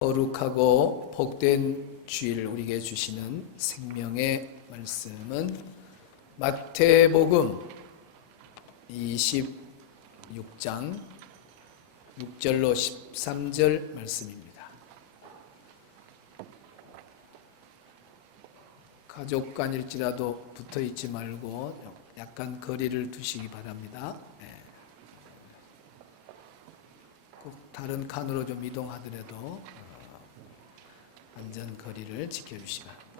거룩하고 복된 주일을 우리에게 주시는 생명의 말씀은 마태복음 26장 6절로 13절 말씀입니다. 가족 간일지라도 붙어 있지 말고 약간 거리를 두시기 바랍니다. 꼭 다른 칸으로 좀 이동하더라도 안전 거리를 지켜주시기 바랍니다.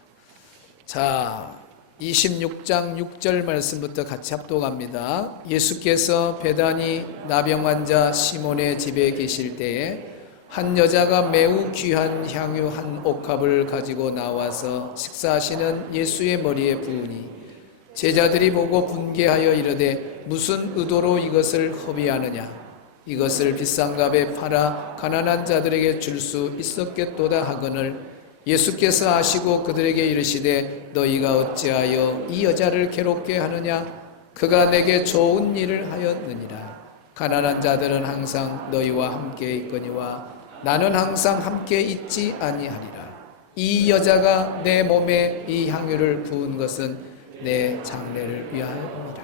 자, 26장 6절 말씀부터 같이 합독합니다. 예수께서 베다니 나병 환자 시몬의 집에 계실 때에 한 여자가 매우 귀한 향유 한 옥합을 가지고 나와서 식사하시는 예수의 머리에 부으니 제자들이 보고 분개하여 이르되 무슨 의도로 이것을 허비하느냐? 이것을 비싼 값에 팔아 가난한 자들에게 줄 수 있었겠도다 하거늘 예수께서 아시고 그들에게 이르시되 너희가 어찌하여 이 여자를 괴롭게 하느냐? 그가 내게 좋은 일을 하였느니라. 가난한 자들은 항상 너희와 함께 있거니와 나는 항상 함께 있지 아니하리라. 이 여자가 내 몸에 이 향유를 부은 것은 내 장례를 위하여니라.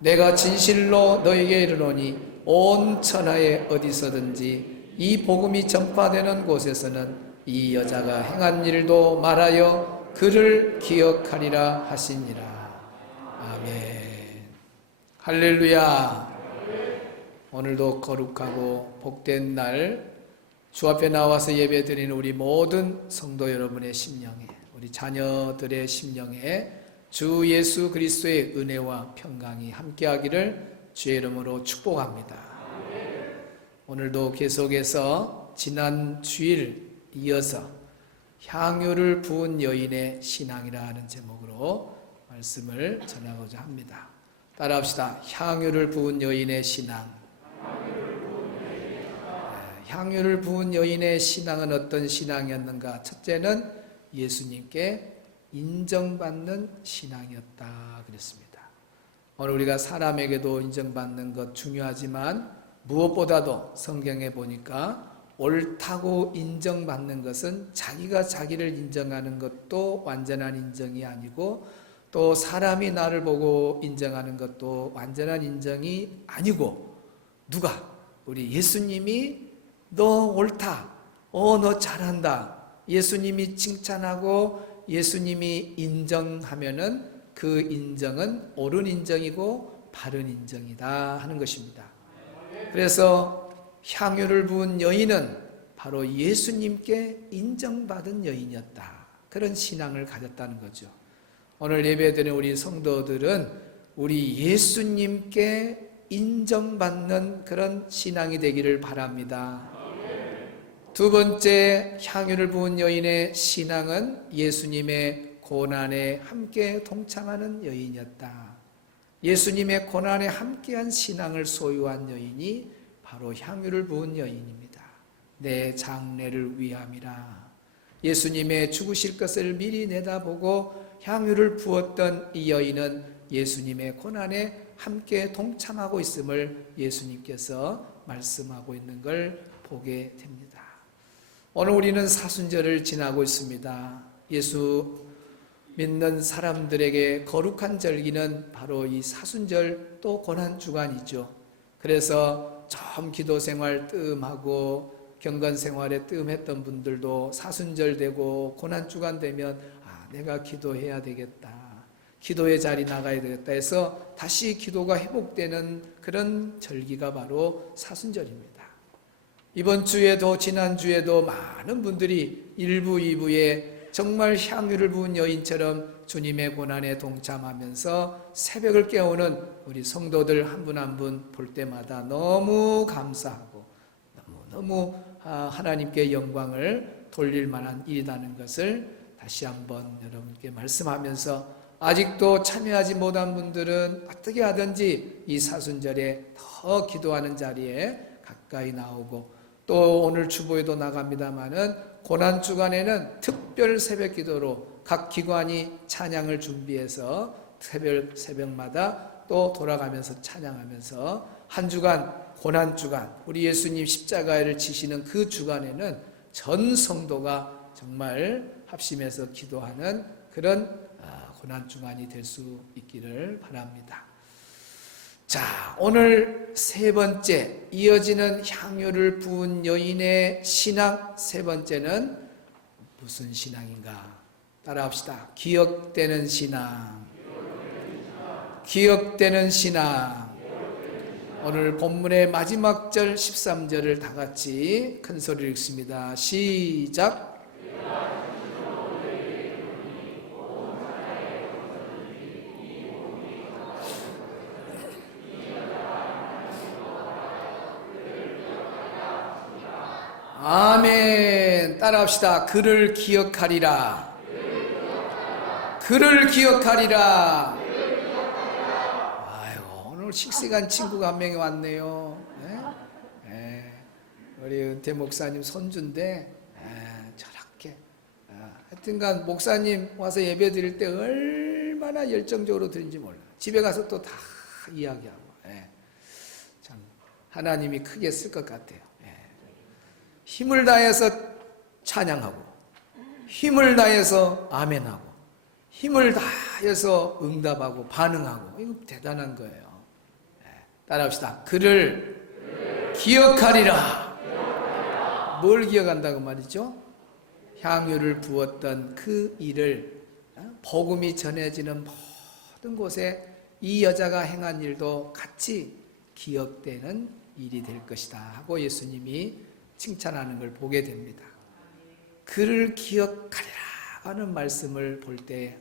내가 진실로 너희에게 이르노니 온 천하에 어디서든지 이 복음이 전파되는 곳에서는 이 여자가 행한 일도 말하여 그를 기억하리라 하시니라. 아멘. 할렐루야. 오늘도 거룩하고 복된 날 주 앞에 나와서 예배드리는 우리 모든 성도 여러분의 심령에, 우리 자녀들의 심령에 주 예수 그리스도의 은혜와 평강이 함께하기를 주의 이름으로 축복합니다. 오늘도 계속해서 지난 주일 이어서 향유를 부은 여인의 신앙이라 하는 제목으로 말씀을 전하고자 합니다. 따라합시다. 향유를 부은 여인의 신앙. 향유를 부은 여인의 신앙은 어떤 신앙이었는가? 첫째는 예수님께 인정받는 신앙이었다 그랬습니다. 오늘 우리가 사람에게도 인정받는 것 중요하지만 무엇보다도 성경에 보니까 옳다고 인정받는 것은 자기가 자기를 인정하는 것도 완전한 인정이 아니고 또 사람이 나를 보고 인정하는 것도 완전한 인정이 아니고 누가? 우리 예수님이 너 옳다, 너 잘한다, 예수님이 칭찬하고 예수님이 인정하면은 그 인정은 옳은 인정이고 바른 인정이다 하는 것입니다. 그래서 향유를 부은 여인은 바로 예수님께 인정받은 여인이었다. 그런 신앙을 가졌다는 거죠. 오늘 예배드리는 우리 성도들은 우리 예수님께 인정받는 그런 신앙이 되기를 바랍니다. 두 번째, 향유를 부은 여인의 신앙은 예수님의 고난에 함께 동참하는 여인이었다. 예수님의 고난에 함께한 신앙을 소유한 여인이 바로 향유를 부은 여인입니다. 내 장례를 위함이라. 예수님의 죽으실 것을 미리 내다보고 향유를 부었던 이 여인은 예수님의 고난에 함께 동참하고 있음을 예수님께서 말씀하고 있는 걸 보게 됩니다. 오늘 우리는 사순절을 지나고 있습니다. 예수 믿는 사람들에게 거룩한 절기는 바로 이 사순절 또 고난주간이죠. 그래서 좀 기도 생활 뜸하고 경건 생활에 뜸했던 분들도 사순절 되고 고난주간 되면 내가 기도해야 되겠다, 기도의 자리 나가야 되겠다 해서 다시 기도가 회복되는 그런 절기가 바로 사순절입니다. 이번 주에도 지난주에도 많은 분들이 1부, 2부에 정말 향유를 부은 여인처럼 주님의 고난에 동참하면서 새벽을 깨우는 우리 성도들 한 분 한 분 볼 때마다 너무 감사하고 너무 하나님께 영광을 돌릴 만한 일이라는 것을 다시 한번 여러분께 말씀하면서 아직도 참여하지 못한 분들은 어떻게 하든지 이 사순절에 더 기도하는 자리에 가까이 나오고 또 오늘 주보에도 나갑니다마는 고난주간에는 특별 새벽 기도로 각 기관이 찬양을 준비해서 새벽마다 또 돌아가면서 찬양하면서 한 주간 고난주간 우리 예수님 십자가를 지시는 그 주간에는 전 성도가 정말 합심해서 기도하는 그런 고난주간이 될 수 있기를 바랍니다. 자, 오늘 세 번째, 이어지는 향유를 부은 여인의 신앙 세 번째는 무슨 신앙인가? 따라합시다. 기억되는 신앙. 기억되는 신앙. 오늘 본문의 마지막 절 13절을 다 같이 큰 소리로 읽습니다. 시작. 아멘. 따라합시다. 그를 기억하리라. 그를 기억하리라. 아이고, 오늘 식시간 친구가 한 명이 왔네요. 네? 네. 우리 은퇴 목사님 손주인데 저렇게 하여튼간 목사님 와서 예배 드릴 때 얼마나 열정적으로 드린지 몰라요. 집에 가서 또 다 이야기하고. 참 하나님이 크게 쓸 것 같아요. 힘을 다해서 찬양하고, 힘을 다해서 아멘하고, 힘을 다해서 응답하고 반응하고, 이거 대단한 거예요. 따라합시다. 그를 기억하리라. 뭘 기억한다고 말이죠? 향유를 부었던 그 일을, 복음이 전해지는 모든 곳에 이 여자가 행한 일도 같이 기억되는 일이 될 것이다 하고 예수님이 칭찬하는 걸 보게 됩니다. 그를 기억하리라 하는 말씀을 볼 때,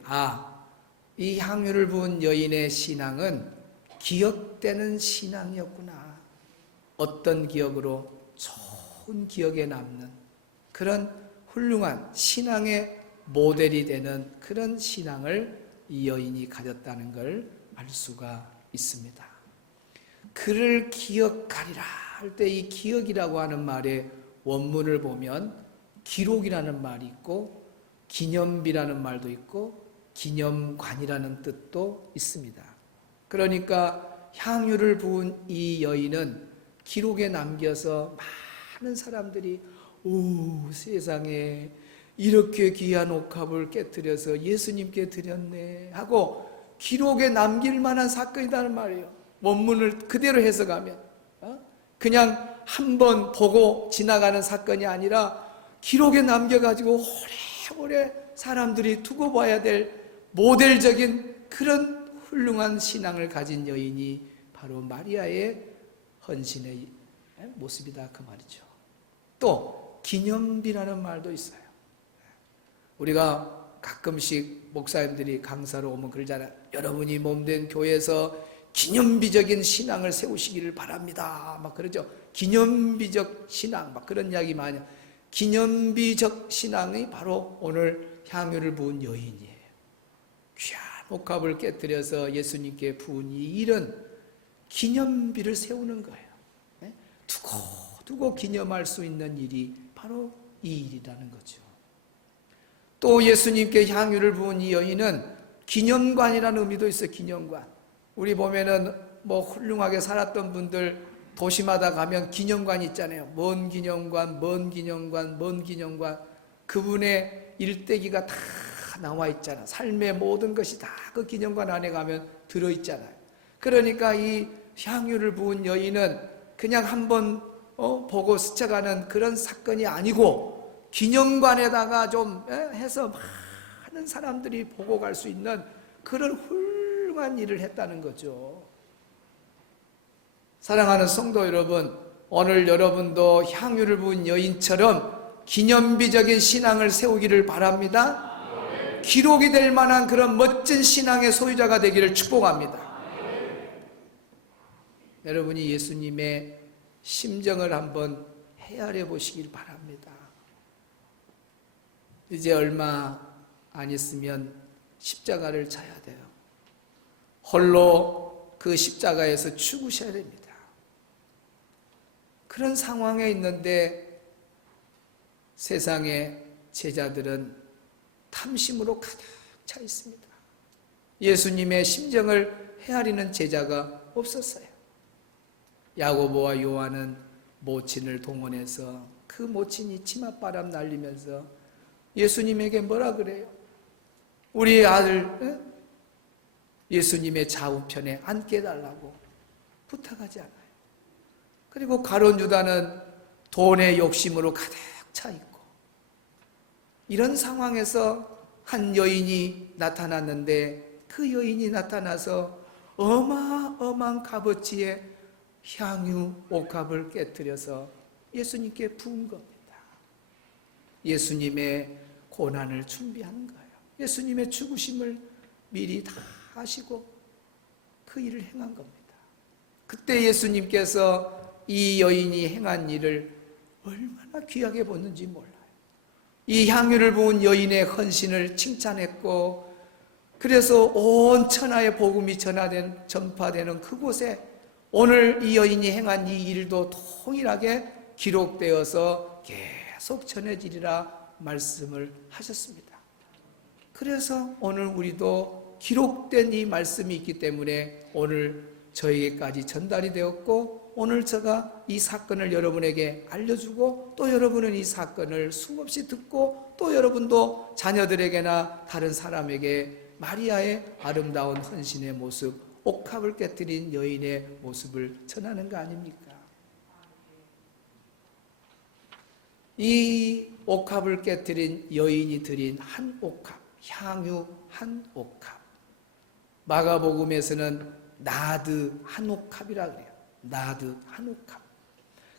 이 향유를 부은 여인의 신앙은 기억되는 신앙이었구나. 어떤 기억으로? 좋은 기억에 남는 그런 훌륭한 신앙의 모델이 되는 그런 신앙을 이 여인이 가졌다는 걸 알 수가 있습니다. 그를 기억하리라 할 때 이 기억이라고 하는 말의 원문을 보면 기록이라는 말이 있고 기념비라는 말도 있고 기념관이라는 뜻도 있습니다. 그러니까 향유를 부은 이 여인은 기록에 남겨서 많은 사람들이 세상에 이렇게 귀한 옥합을 깨뜨려서 예수님께 드렸네 하고 기록에 남길 만한 사건이라는 말이에요. 원문을 그대로 해석하면 그냥 한번 보고 지나가는 사건이 아니라 기록에 남겨가지고 오래오래 사람들이 두고 봐야 될 모델적인 그런 훌륭한 신앙을 가진 여인이 바로 마리아의 헌신의 모습이다 그 말이죠. 또 기념비라는 말도 있어요. 우리가 가끔씩 목사님들이 강사로 오면 그러잖아요. 여러분이 몸된 교회에서 기념비적인 신앙을 세우시기를 바랍니다. 막 그러죠. 기념비적 신앙, 막 그런 이야기 많이. 기념비적 신앙이 바로 오늘 향유를 부은 여인이에요. 귀한 옥합을 깨뜨려서 예수님께 부은 이 일은 기념비를 세우는 거예요. 두고 기념할 수 있는 일이 바로 이 일이라는 거죠. 또 예수님께 향유를 부은 이 여인은 기념관이라는 의미도 있어요. 기념관. 우리 보면은 뭐 훌륭하게 살았던 분들 도시마다 가면 기념관이 있잖아요. 먼 기념관, 먼 기념관, 먼 기념관. 그분의 일대기가 다 나와 있잖아. 삶의 모든 것이 다 그 기념관 안에 가면 들어있잖아요. 그러니까 이 향유를 부은 여인은 그냥 한번 보고 스쳐가는 그런 사건이 아니고 기념관에다가 좀 해서 많은 사람들이 보고 갈 수 있는 그런 훌륭한 일을 했다는 거죠. 사랑하는 성도 여러분, 오늘 여러분도 향유를 부은 여인처럼 기념비적인 신앙을 세우기를 바랍니다. 기록이 될 만한 그런 멋진 신앙의 소유자가 되기를 축복합니다. 여러분이 예수님의 심정을 한번 헤아려 보시길 바랍니다. 이제 얼마 안 있으면 십자가를 져야 돼요. 홀로 그 십자가에서 죽으셔야 됩니다. 그런 상황에 있는데 세상의 제자들은 탐심으로 가득 차 있습니다. 예수님의 심정을 헤아리는 제자가 없었어요. 야고보와 요한은 모친을 동원해서 그 그 모친이 치맛바람 날리면서 예수님에게 뭐라 그래요? 우리 아들 예수님의 좌우편에 앉게 해달라고 부탁하지 않아요. 그리고 가룟 유다는 돈의 욕심으로 가득 차 있고, 이런 상황에서 한 여인이 나타났는데, 그 여인이 나타나서 어마어마한 값어치의 향유 옥합을 깨뜨려서 예수님께 부은 겁니다. 예수님의 고난을 준비한 거예요. 예수님의 죽으심을 미리 다 하시고 그 일을 행한 겁니다. 그때 예수님께서 이 여인이 행한 일을 얼마나 귀하게 보는지 몰라요. 이 향유를 부은 여인의 헌신을 칭찬했고, 그래서 온 천하에 복음이 전파되는 그곳에 오늘 이 여인이 행한 이 일도 동일하게 기록되어서 계속 전해지리라 말씀을 하셨습니다. 그래서 오늘 우리도 기록된 이 말씀이 있기 때문에 오늘 저에게까지 전달이 되었고, 오늘 제가 이 사건을 여러분에게 알려주고, 또 여러분은 이 사건을 숨없이 듣고, 또 여러분도 자녀들에게나 다른 사람에게 마리아의 아름다운 헌신의 모습, 옥합을 깨뜨린 여인의 모습을 전하는 거 아닙니까? 이 옥합을 깨뜨린 여인이 드린 한 옥합, 향유 한 옥합, 마가복음에서는 나드 한 옥합이라 그래요. 나드 한 옥합.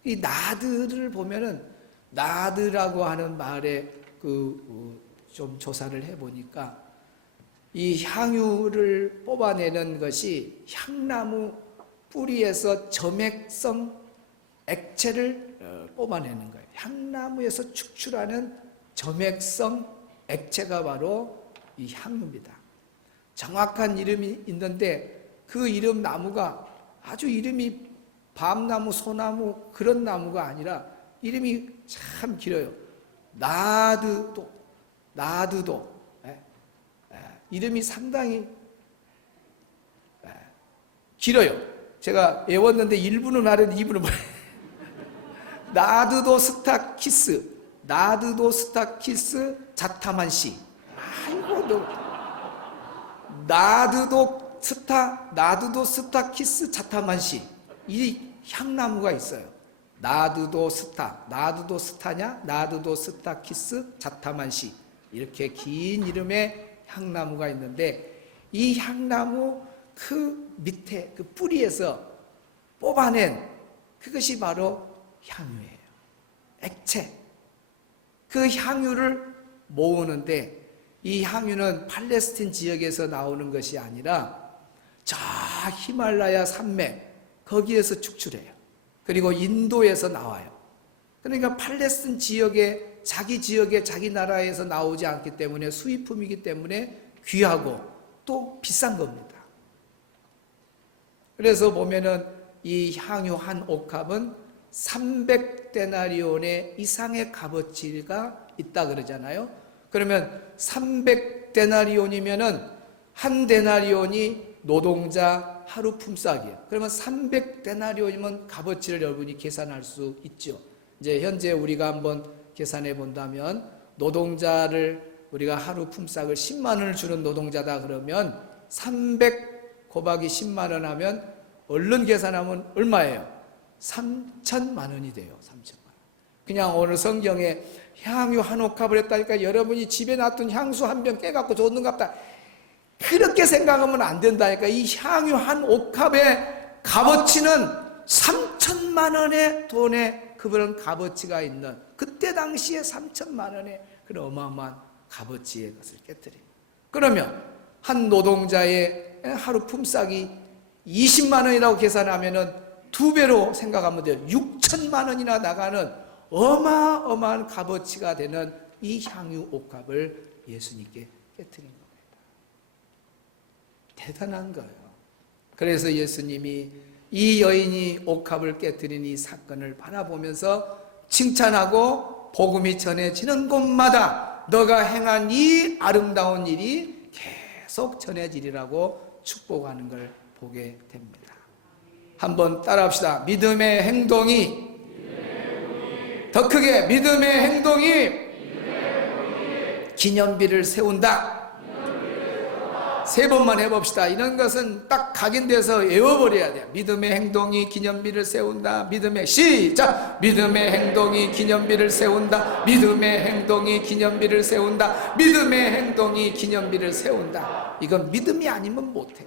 이 나드를 보면은, 나드라고 하는 말에 좀 조사를 해보니까, 이 향유를 뽑아내는 것이 향나무 뿌리에서 점액성 액체를 뽑아내는 거예요. 향나무에서 축출하는 점액성 액체가 바로 이 향유입니다. 정확한 이름이 있는데, 그 이름 나무가 아주 이름이 밤나무, 소나무 그런 나무가 아니라 이름이 참 길어요. 나드도 이름이 상당히 길어요. 제가 외웠는데 1분은 하는데 2분은 뭐예요? 나드도 스타키스 자타만시. 아이고, 나드도 스타키스 자타만시. 이 향나무가 있어요. 나드도 스타키스 자타만시. 이렇게 긴 이름의 향나무가 있는데, 이 향나무 그 밑에 그 뿌리에서 뽑아낸 그것이 바로 향유예요. 액체. 그 향유를 모으는데, 이 향유는 팔레스틴 지역에서 나오는 것이 아니라 저 히말라야 산맥 거기에서 축출해요. 그리고 인도에서 나와요. 그러니까 팔레스틴 지역에, 자기 나라에서 나오지 않기 때문에, 수입품이기 때문에 귀하고 또 비싼 겁니다. 그래서 보면은 이 향유 한 옥합은 300데나리온의 이상의 값어치가 있다 그러잖아요. 그러면 300데나리온이면은 한 데나리온이 노동자 하루 품삯이에요. 그러면 300데나리온이면 값어치를 여러분이 계산할 수 있죠. 이제 현재 우리가 한번 계산해 본다면, 노동자를 우리가 하루 품삯을 10만 원을 주는 노동자다 그러면 300 곱하기 10만 원 하면 얼른 계산하면 얼마예요? 3천만 원이 돼요. 3천만 원. 그냥 오늘 성경에 향유 한 옥합을 했다니까 여러분이 집에 놔둔 향수 한 병 깨갖고 줬는갑다, 그렇게 생각하면 안 된다니까. 이 향유 한 옥합의 값어치는 3천만 원의 돈에 그런 값어치가 있는, 그때 당시에 3천만 원의 그런 어마어마한 값어치의 것을 깨뜨립니다. 그러면 한 노동자의 하루 품삯이 20만 원이라고 계산하면은 2배로 생각하면 돼요. 6천만 원이나 나가는 어마어마한 값어치가 되는 이 향유 옥합을 예수님께 깨뜨린 겁니다. 대단한 거예요. 그래서 예수님이 이 여인이 옥합을 깨뜨린 이 사건을 바라보면서 칭찬하고, 복음이 전해지는 곳마다 너가 행한 이 아름다운 일이 계속 전해지리라고 축복하는 걸 보게 됩니다. 한번 따라합시다. 믿음의 행동이 더 크게 믿음의 행동이 기념비를 세운다. 세 번만 해봅시다. 이런 것은 딱 각인돼서 외워버려야 돼요. 믿음의 행동이 기념비를 세운다. 믿음의 시작. 믿음의 행동이 기념비를 세운다. 믿음의 행동이 기념비를 세운다. 믿음의 행동이 기념비를 세운다. 이건 믿음이 아니면 못해.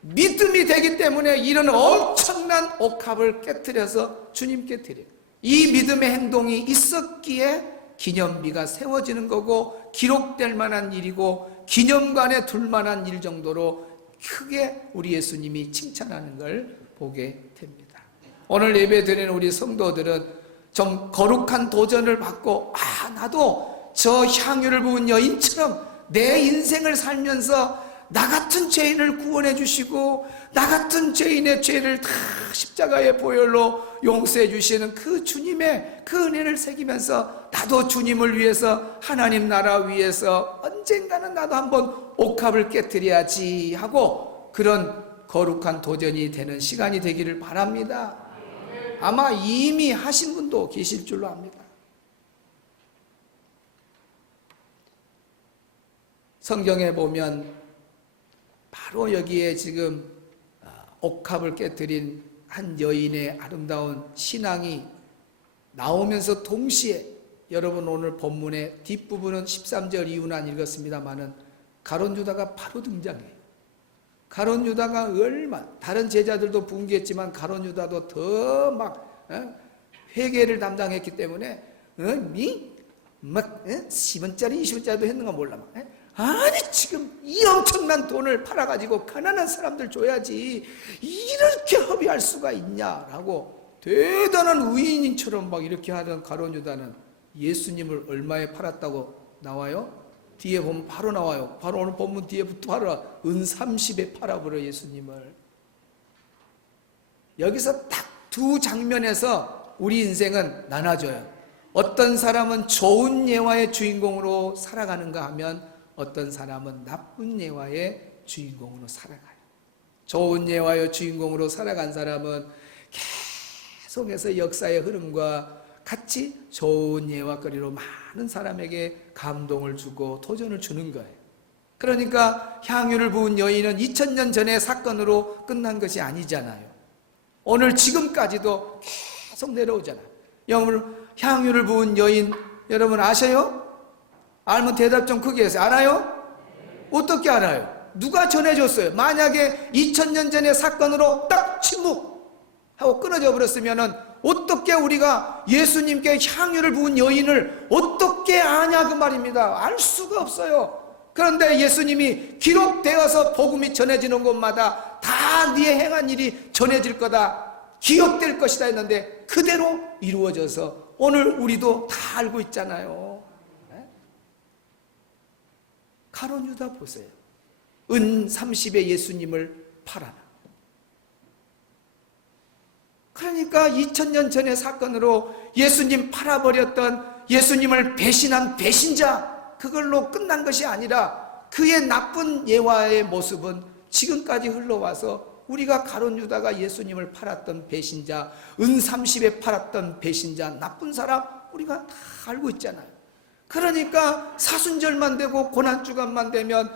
믿음이 되기 때문에 이런 엄청난 옥합을 깨트려서 주님께 드려요. 이 믿음의 행동이 있었기에 기념비가 세워지는 거고 기록될 만한 일이고 기념관에 둘 만한 일 정도로 크게 우리 예수님이 칭찬하는 걸 보게 됩니다. 오늘 예배 드리는 우리 성도들은 좀 거룩한 도전을 받고 나도 저 향유를 부은 여인처럼 내 인생을 살면서 나 같은 죄인을 구원해 주시고 나 같은 죄인의 죄를 다 십자가의 보혈로 용서해 주시는 그 주님의 그 은혜를 새기면서 나도 주님을 위해서 하나님 나라 위해서 언젠가는 나도 한번 옥합을 깨트려야지 하고 그런 거룩한 도전이 되는 시간이 되기를 바랍니다. 아마 이미 하신 분도 계실 줄로 압니다. 성경에 보면 바로 여기에 지금 옥합을 깨뜨린 한 여인의 아름다운 신앙이 나오면서 동시에 여러분 오늘 본문의 뒷부분은 13절 이후는 안 읽었습니다만은 가룟 유다가 바로 등장해요. 가룟 유다가 다른 제자들도 분개했지만 가룟 유다도 더 막 회개를 담당했기 때문에 10원짜리 20원짜리도 했는가 몰라 막. 아니 지금 이 엄청난 돈을 팔아가지고 가난한 사람들 줘야지 이렇게 허비할 수가 있냐라고 대단한 의인처럼 막 이렇게 하던 가룟 유다는 예수님을 얼마에 팔았다고 나와요? 뒤에 보면 바로 나와요. 바로 오늘 본문 뒤에부터 바로 은 30에 팔아버려 예수님을. 여기서 딱 두 장면에서 우리 인생은 나눠져요. 어떤 사람은 좋은 예화의 주인공으로 살아가는가 하면 어떤 사람은 나쁜 예화의 주인공으로 살아가요. 좋은 예화의 주인공으로 살아간 사람은 계속해서 역사의 흐름과 같이 좋은 예화거리로 많은 사람에게 감동을 주고 도전을 주는 거예요. 그러니까 향유를 부은 여인은 2000년 전의 사건으로 끝난 것이 아니잖아요. 오늘 지금까지도 계속 내려오잖아요. 여러분 향유를 부은 여인 여러분 아셔요? 알면 대답 좀 크게 해서 알아요? 어떻게 알아요? 누가 전해줬어요? 만약에 2000년 전의 사건으로 딱 침묵하고 끊어져 버렸으면 어떻게 우리가 예수님께 향유를 부은 여인을 어떻게 아냐 그 말입니다. 알 수가 없어요. 그런데 예수님이 기록되어서 복음이 전해지는 곳마다 다 네의 행한 일이 전해질 거다, 기억될 것이다 했는데 그대로 이루어져서 오늘 우리도 다 알고 있잖아요. 가룟 유다 보세요. 은 30에 예수님을 팔아라. 그러니까 2000년 전의 사건으로 예수님 팔아버렸던 예수님을 배신한 배신자, 그걸로 끝난 것이 아니라 그의 나쁜 예화의 모습은 지금까지 흘러와서 우리가 가룟 유다가 예수님을 팔았던 배신자, 은 30에 팔았던 배신자, 나쁜 사람 우리가 다 알고 있잖아요. 그러니까 사순절만 되고 고난주간만 되면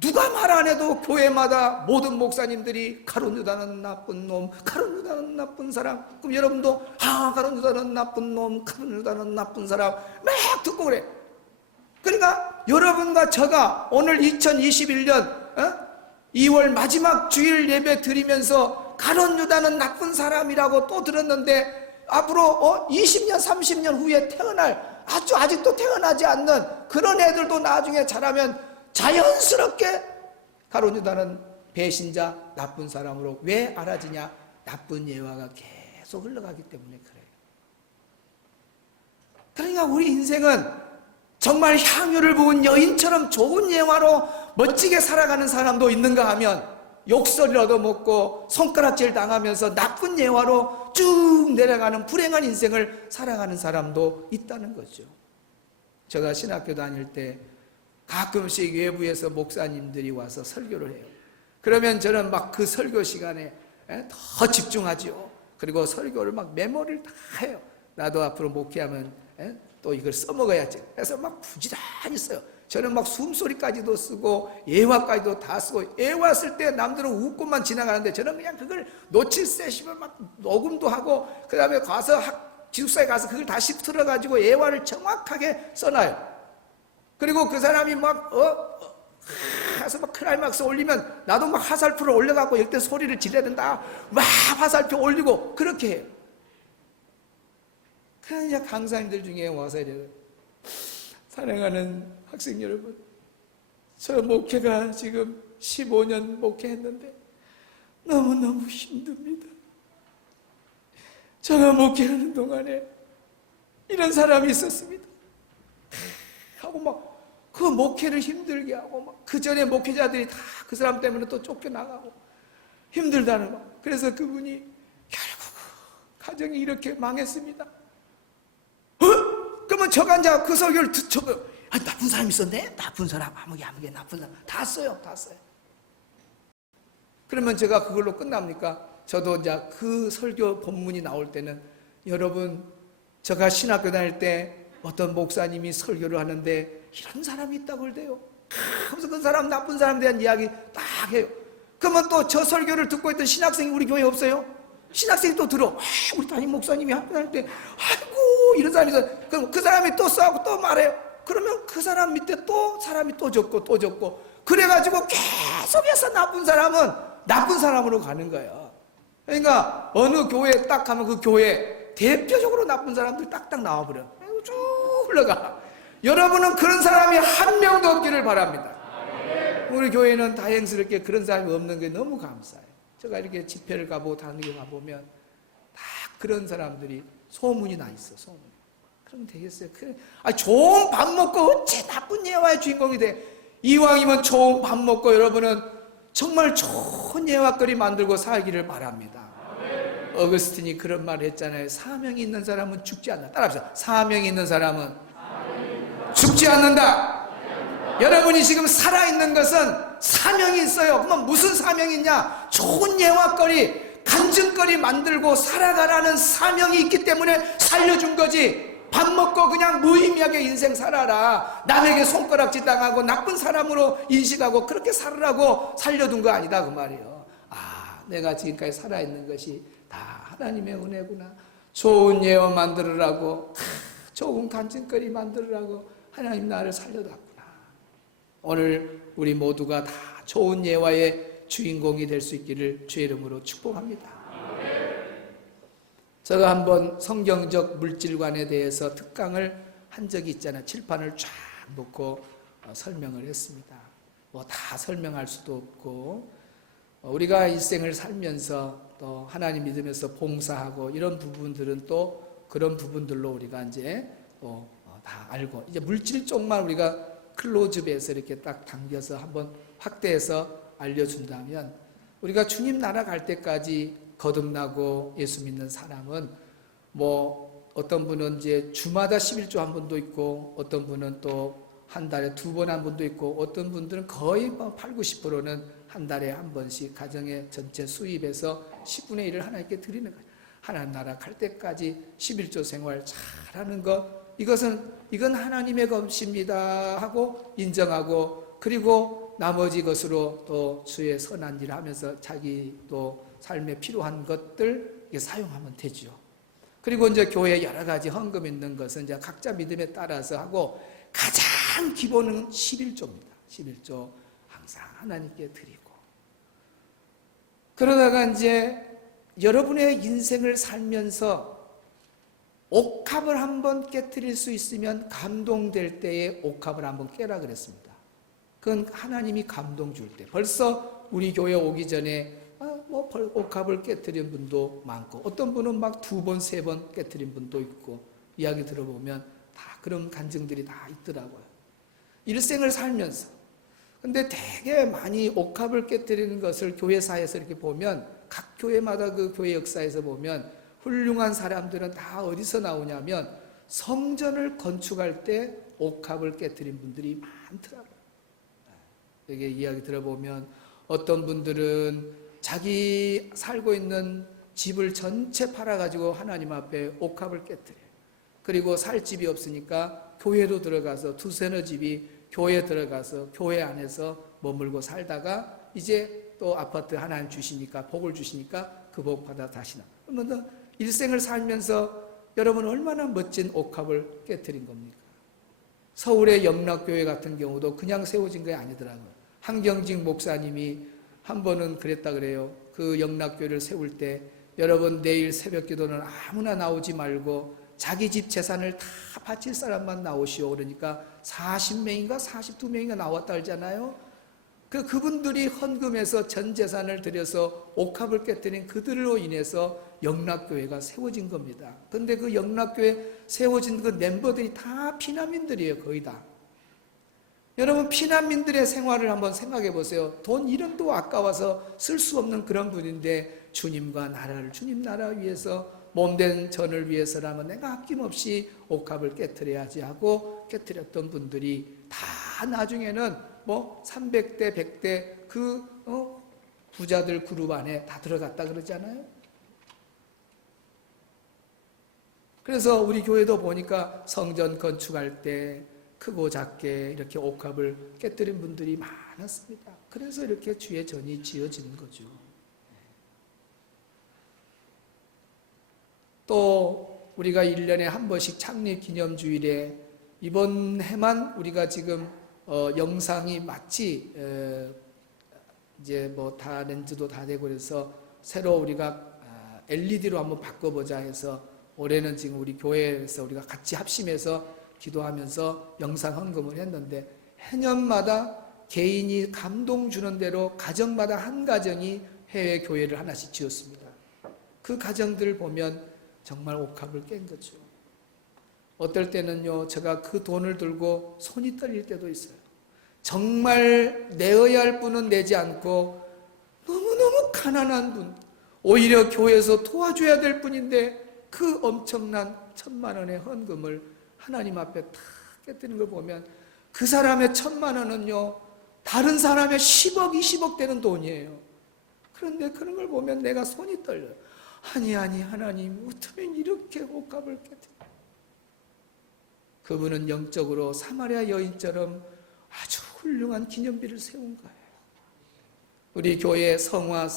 누가 말 안 해도 교회마다 모든 목사님들이 가룟 유다는 나쁜 놈, 가룟 유다는 나쁜 사람. 그럼 여러분도 가룟 유다는 나쁜 놈, 가룟 유다는 나쁜 사람 막 듣고 그래. 그러니까 여러분과 저가 오늘 2021년 2월 마지막 주일 예배 드리면서 가룟 유다는 나쁜 사람이라고 또 들었는데 앞으로 20년 30년 후에 태어날 아직도 태어나지 않는 그런 애들도 나중에 자라면 자연스럽게 가룟 유다는 배신자, 나쁜 사람으로 왜 알아지냐? 나쁜 예화가 계속 흘러가기 때문에 그래요. 그러니까 우리 인생은 정말 향유를 부은 여인처럼 좋은 예화로 멋지게 살아가는 사람도 있는가 하면 욕설을 얻어먹고 손가락질 당하면서 나쁜 예화로 쭉 내려가는 불행한 인생을 살아가는 사람도 있다는 거죠. 제가 신학교 다닐 때 가끔씩 외부에서 목사님들이 와서 설교를 해요. 그러면 저는 막 그 설교 시간에 더 집중하죠. 그리고 설교를 막 메모를 다 해요. 나도 앞으로 목회하면 또 이걸 써먹어야지. 그래서 막 부지런히 써요. 저는 막 숨소리까지도 쓰고 예화까지도 다 쓰고, 예화 쓸 때 남들은 웃고만 지나가는데 저는 그냥 그걸 놓칠 새 싶으면 막 녹음도 하고, 그 다음에 가서 기숙사에 가서 그걸 다시 틀어가지고 예화를 정확하게 써놔요. 그리고 그 사람이 막 해서 막 클라이막스 올리면 나도 막 화살표를 올려갖고 역대 소리를 지르야 된다. 막 화살표 올리고 그렇게 해요. 그냥 강사님들 중에 와서 이래요. 사랑하는 학생 여러분, 저 목회가 지금 15년 목회했는데 너무너무 힘듭니다. 제가 목회하는 동안에 이런 사람이 있었습니다 하고 막 그 목회를 힘들게 하고, 막 그 전에 목회자들이 다 그 사람 때문에 또 쫓겨나가고 힘들다는 거. 그래서 그분이 결국 가정이 이렇게 망했습니다. 그러면 저가 이제 그 설교를 나쁜 사람 있었네? 나쁜 사람, 아무개 나쁜 사람. 다 써요. 그러면 제가 그걸로 끝납니까? 저도 이제 그 설교 본문이 나올 때는, 여러분, 제가 신학교 다닐 때 어떤 목사님이 설교를 하는데 이런 사람이 있다고 그래요. 그래서 그 사람, 나쁜 사람에 대한 이야기 딱 해요. 그러면 또 저 설교를 듣고 있던 신학생이 우리 교회에 없어요? 신학생이 또 들어. 우리 담임 목사님이 학교 다닐 때 아이고 이런 사람이 있어. 그럼 그 사람이 또 싸우고 또 말해요. 그러면 그 사람 밑에 또 사람이 또 적고 그래가지고 계속해서 나쁜 사람은 나쁜 사람으로 가는 거예요. 그러니까 어느 교회에 딱 가면 그 교회 대표적으로 나쁜 사람들이 딱딱 나와버려. 쭉 흘러가. 여러분은 그런 사람이 한 명도 없기를 바랍니다. 우리 교회는 다행스럽게 그런 사람이 없는 게 너무 감사해요. 제가 이렇게 집회를 가보고 다른 데 가보면 다 그런 사람들이 소문이 나 있어. 소문. 그럼 되겠어요. 좋은 밥 먹고 어째 나쁜 예화의 주인공이 돼. 이왕이면 좋은 밥 먹고 여러분은 정말 좋은 예화거리 만들고 살기를 바랍니다. 어거스틴이 그런 말을 했잖아요. 사명이 있는 사람은 죽지 않는다. 따라합시다. 사명이 있는 사람은 죽지 않는다. 여러분이 지금 살아있는 것은 사명이 있어요. 그러면 무슨 사명이 있냐? 좋은 예화거리, 간증거리 만들고 살아가라는 사명이 있기 때문에 살려준 거지. 밥 먹고 그냥 무의미하게 인생 살아라, 남에게 손가락질 당하고 나쁜 사람으로 인식하고 그렇게 살으라고 살려둔 거 아니다 그 말이에요. 내가 지금까지 살아있는 것이 다 하나님의 은혜구나. 좋은 예화 만들으라고, 좋은 간증거리 만들으라고 하나님 나를 살려놨구나. 오늘 우리 모두가 다 좋은 예화의 주인공이 될 수 있기를 주의 이름으로 축복합니다. 제가 한번 성경적 물질관에 대해서 특강을 한 적이 있잖아요. 칠판을 쫙 놓고 설명을 했습니다. 뭐 다 설명할 수도 없고, 우리가 일생을 살면서 또 하나님 믿으면서 봉사하고 이런 부분들은 또 그런 부분들로 우리가 이제 또 다 알고, 이제 물질 쪽만 우리가 클로즈업해서 이렇게 딱 당겨서 한번 확대해서 알려준다면, 우리가 주님 나라 갈 때까지 거듭나고 예수 믿는 사람은 뭐 어떤 분은 이제 주마다 11조 한 분도 있고, 어떤 분은 또 한 달에 2번 한 분도 있고, 어떤 분들은 거의 뭐 8, 90%는 한 달에 한 번씩 가정의 전체 수입에서 10분의 1을 하나님께 드리는 거예요. 하나님 나라 갈 때까지 11조 생활 잘하는 것, 이건 하나님의 것입니다 하고 인정하고, 그리고 나머지 것으로 또 주의 선한 일을 하면서 자기 또 삶에 필요한 것들 사용하면 되죠. 그리고 이제 교회에 여러 가지 헌금 있는 것은 이제 각자 믿음에 따라서 하고, 가장 기본은 11조입니다. 11조 항상 하나님께 드리고, 그러다가 이제 여러분의 인생을 살면서 옥합을 한번 깨뜨릴 수 있으면 감동될 때에 옥합을 한번 깨라 그랬습니다. 그건 하나님이 감동 줄 때. 벌써 우리 교회 오기 전에 옥합을 깨뜨린 분도 많고, 어떤 분은 막 2번, 3번 깨뜨린 분도 있고, 이야기 들어보면 다 그런 간증들이 다 있더라고요. 일생을 살면서. 근데 되게 많이 옥합을 깨뜨리는 것을 교회사에서 이렇게 보면, 각 교회마다 그 교회 역사에서 보면 훌륭한 사람들은 다 어디서 나오냐면 성전을 건축할 때 옥합을 깨뜨린 분들이 많더라고요. 여기 이야기 들어보면 어떤 분들은 자기 살고 있는 집을 전체 팔아가지고 하나님 앞에 옥합을 깨뜨려요. 그리고 살 집이 없으니까 교회로 들어가서 두세너 집이 교회에 들어가서 교회 안에서 머물고 살다가 이제 또 아파트 하나님 주시니까 복을 주시니까 그 복 받아 다시 나. 그러면 일생을 살면서 여러분 얼마나 멋진 옥합을 깨뜨린 겁니까? 서울의 영락교회 같은 경우도 그냥 세워진 게 아니더라고요. 한경직 목사님이 한 번은 그랬다 그래요. 그 영락교회를 세울 때 여러분 내일 새벽 기도는 아무나 나오지 말고 자기 집 재산을 다 바칠 사람만 나오시오. 그러니까 40명인가 42명인가 나왔다 하잖아요. 그분들이 헌금해서 전 재산을 들여서 옥합을 깨뜨린 그들로 인해서 영락교회가 세워진 겁니다. 그런데 그 영락교회 세워진 그 멤버들이 다 피난민들이에요. 거의 다. 여러분 피난민들의 생활을 한번 생각해 보세요. 돈 1원도 아까워서 쓸 수 없는 그런 분인데 주님과 나라를 주님 나라 위해서 몸된 전을 위해서라면 내가 아낌없이 옥합을 깨뜨려야지 하고 깨뜨렸던 분들이 다 나중에는 300대 100대 그 부자들 그룹 안에 다 들어갔다 그러잖아요. 그래서 우리 교회도 보니까 성전 건축할 때 크고 작게 이렇게 옥합을 깨뜨린 분들이 많았습니다. 그래서 이렇게 주의 전이 지어지는 거죠. 또 우리가 1년에 한 번씩 창립기념주일에 이번 해만 우리가 지금 영상이 마치 이제 다 렌즈도 다 되고 그래서 새로 우리가 LED로 한번 바꿔보자 해서 올해는 지금 우리 교회에서 우리가 같이 합심해서 기도하면서 영상 헌금을 했는데 해년마다 개인이 감동 주는 대로 가정마다 한 가정이 해외 교회를 하나씩 지었습니다. 그 가정들을 보면 정말 옥합을 깬 거죠. 어떨 때는요, 제가 그 돈을 들고 손이 떨릴 때도 있어요. 정말 내어야 할 분은 내지 않고 너무너무 가난한 분, 오히려 교회에서 도와줘야 될 분인데 그 엄청난 1,000만 원의 헌금을 하나님 앞에 다 깨뜨리는 걸 보면 그 사람의 1,000만 원은요, 다른 사람의 10억, 20억 되는 돈이에요. 그런데 그런 걸 보면 내가 손이 떨려요. 아니 하나님 어떻게 이렇게 옥합을 깨뜨려. 그분은 영적으로 사마리아 여인처럼 아주 훌륭한 기념비를 세운 거예요. 우리 교회 성화,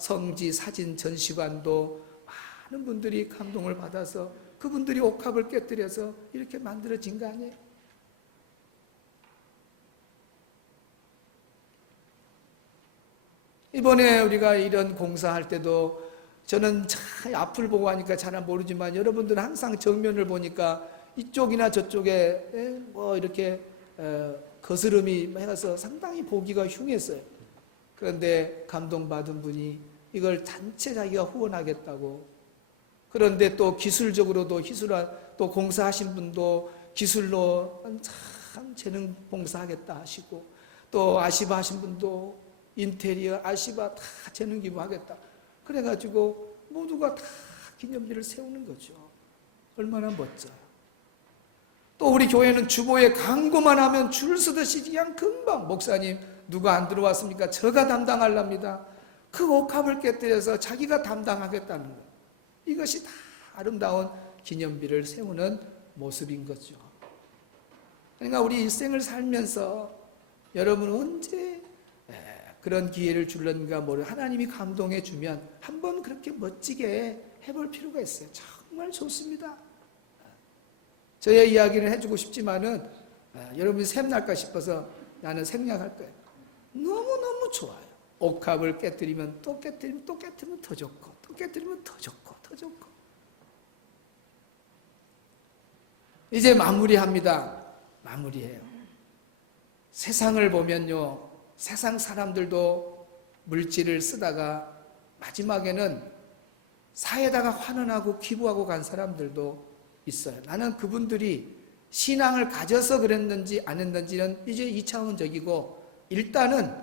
성지 사진 전시관도 많은 분들이 감동을 받아서 그분들이 옥합을 깨뜨려서 이렇게 만들어진 거 아니에요? 이번에 우리가 이런 공사할 때도 저는 참 앞을 보고 하니까 잘 모르지만 여러분들은 항상 정면을 보니까 이쪽이나 저쪽에 이렇게 거스름이 해서 상당히 보기가 흉했어요. 그런데 감동받은 분이 이걸 전체 자기가 후원하겠다고. 그런데 또 기술적으로도 또 공사하신 분도 기술로 참 재능 봉사하겠다 하시고, 또 아시바 하신 분도 인테리어 아시바 다 재능 기부하겠다. 그래가지고 모두가 다 기념비를 세우는 거죠. 얼마나 멋져요. 또 우리 교회는 주보에 광고만 하면 줄 서듯이 그냥 금방 목사님 누가 안 들어왔습니까? 저가 담당하랍니다. 그 옥합을 깨뜨려서 자기가 담당하겠다는 거예요. 이것이 다 아름다운 기념비를 세우는 모습인 거죠. 그러니까 우리 일생을 살면서 여러분 언제 그런 기회를 줄는가 모르 하나님이 감동해 주면 한번 그렇게 멋지게 해볼 필요가 있어요. 정말 좋습니다. 저의 이야기를 해주고 싶지만은 여러분이 샘날까 싶어서 나는 생략할 거예요. 너무너무 좋아요. 옥합을 깨뜨리면 또 깨뜨리면 또 깨뜨리면 더 좋고 또 깨뜨리면 더 좋고 더 좋고. 이제 마무리합니다. 마무리해요. 세상을 보면요, 세상 사람들도 물질을 쓰다가 마지막에는 사회에다가 환원하고 기부하고 간 사람들도 있어요. 나는 그분들이 신앙을 가져서 그랬는지 안 했는지는 이제 2차원적이고, 일단은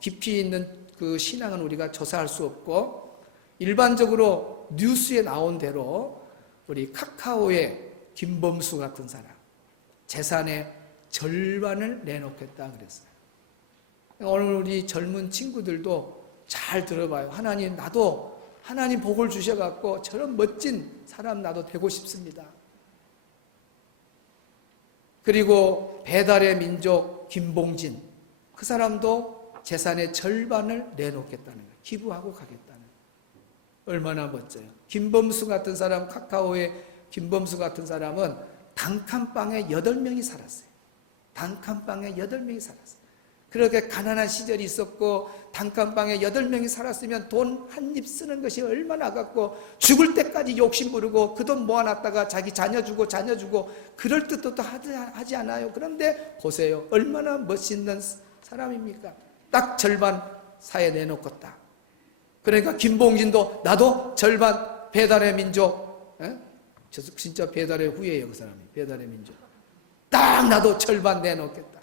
깊이 있는 그 신앙은 우리가 조사할 수 없고, 일반적으로 뉴스에 나온 대로 우리 카카오의 김범수 같은 사람 재산의 절반을 내놓겠다 그랬어요. 오늘 우리 젊은 친구들도 잘 들어봐요. 하나님, 나도 하나님 복을 주셔갖고 저런 멋진 사람 나도 되고 싶습니다. 그리고 배달의 민족 김봉진, 그 사람도 재산의 절반을 내놓겠다는 거예요. 기부하고 가겠다는 거예요. 얼마나 멋져요. 김범수 같은 사람, 카카오의 김범수 같은 사람은 단칸방에 8명이 살았어요. 단칸방에 8명이 살았어요. 그렇게 가난한 시절이 있었고 단칸방에 8명이 살았으면 돈 한 입 쓰는 것이 얼마나 아깝고 죽을 때까지 욕심 부르고 그 돈 모아놨다가 자기 자녀 주고 그럴 뜻도 하지 않아요. 그런데 보세요. 얼마나 멋있는 사람입니까? 딱 절반 사에 내놓고 딱. 그러니까 김봉진도 나도 절반 배달의 민족, 저 진짜 배달의 후예예요. 그 사람이. 배달의 민족. 딱 나도 절반 내놓겠다.